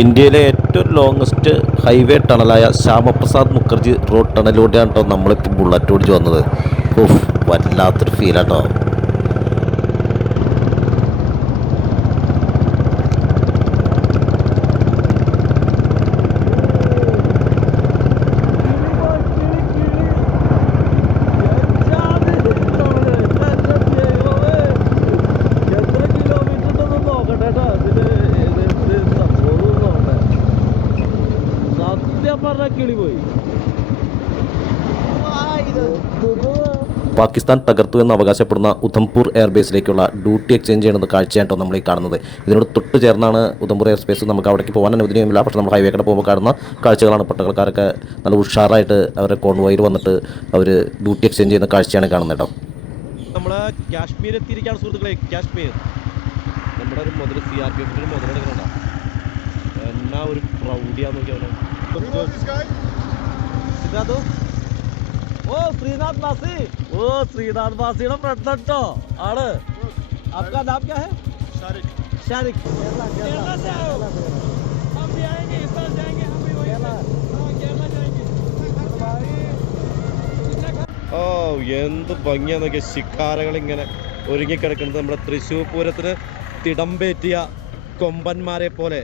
ഇന്ത്യയിലെ ഏറ്റവും longest highway ടണലായ ശ്യാമപ്രസാദ് മുഖർജി റോഡ് ടണലിലൂടെയാണ് കേട്ടോ നമ്മളിപ്പോൾ ബുള്ളറ്റ് ഓടിച്ച് വന്നത്. ഓഹ്, വല്ലാത്തൊരു ഫീലാട്ടോ. പാകിസ്ഥാൻ തകർത്തു എന്ന് അവകാശപ്പെടുന്ന ഉധംപൂർ എയർബേസിലേക്കുള്ള ഡ്യൂട്ടി എക്സ്ചേഞ്ച് ചെയ്യുന്നത് കാഴ്ചയായിട്ടോ നമ്മൾ ഈ കാണുന്നത്. ഇതിനോട് തൊട്ട് ചേർന്നാണ് ഉധംപൂർ എയർ സ്പേസ്. നമുക്ക് അവിടേക്ക് പോകാൻ അനുവദിക്കുന്നില്ല, പക്ഷേ നമ്മൾ ഹൈവേ കൂടെ പോകുമ്പോൾ കാണുന്ന കാഴ്ചകളാണ്. പട്ടാളക്കാരൊക്കെ നല്ല ഉഷാറായിട്ട് അവരുടെ കോൺവോയിൽ വന്നിട്ട് അവർ ഡ്യൂട്ടി എക്സ്ചേഞ്ച് ചെയ്യുന്ന കാഴ്ചയാണ് കാണുന്നത് കേട്ടോ. നമ്മൾ കാശ്മീർ എത്തിയിരിക്കുകയാണ് സുഹൃത്തുക്കളെ. കാശ്മീർ നമ്മുടെ ഒരു മുതൽ CRPF മുതലെടുക്കണ എന്നാ ഒരു പ്രൗഢിയാന്ന് നോക്കിയാലോ. ഓ ശ്രീനാഥ് ബാസി, ഓ ശ്രീനാഥ് ബാസിയുടെ ഫ്രണ്ട് കേട്ടോ ആള്. आपका नाम क्या है? शारिक. शारिक केरला से आओ. हम भी आएंगे, इस साल जाएंगे हम भी वहीं पे. हां केरला जाएंगे. ഓ എന്ത് ഭംഗിയാ നോക്കിയ ശിക്കാരകൾ ഇങ്ങനെ ഒരുങ്ങിക്കിടക്കുന്നത്. നമ്മുടെ തൃശ്ശൂർ പൂരത്തിന് തിടമ്പേറ്റിയ കൊമ്പന്മാരെ പോലെ.